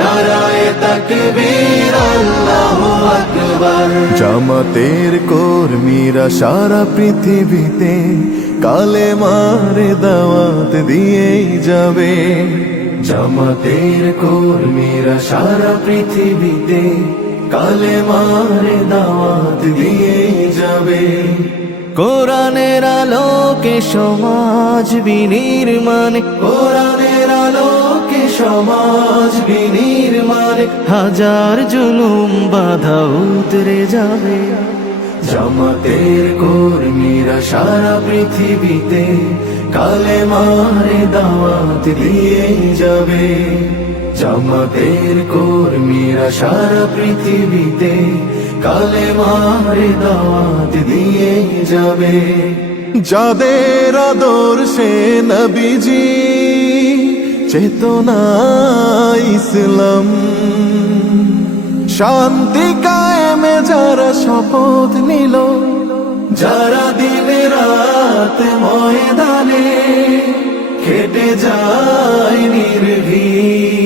নারায়ে তাকবীর আল্লাহু আকবার। জামাতের কর্মীরা সারা পৃথিবীতে কালেমার দাওয়াত দিয়েই যাবে। জামাতের কর্মীরা সারা পৃথিবীতে কালেমার দাওয়াত দিয়েই যাবে। কোরআনের আলোকে সমাজ বিনির্মাণ, কোরআনের আলোকে সমাজ বিনির্মাণ, হাজার জুলুম বাধা উতরে যাবে। জামাতের কর্মীরা সারা পৃথিবীতে কালেমার দাওয়াত দিয়ে যাবে। জামাতের কর্মীরা সারা পৃথিবীতে কালেমার দাওয়াত দিয়ে যাবে। যাদের আদর্শে নবীজি চেতনা ইসলাম, শান্তি কায়েমে যারা শপথ নিল, যারা দিনে রাত ময়দানে খেটে যায় নির্ভীক,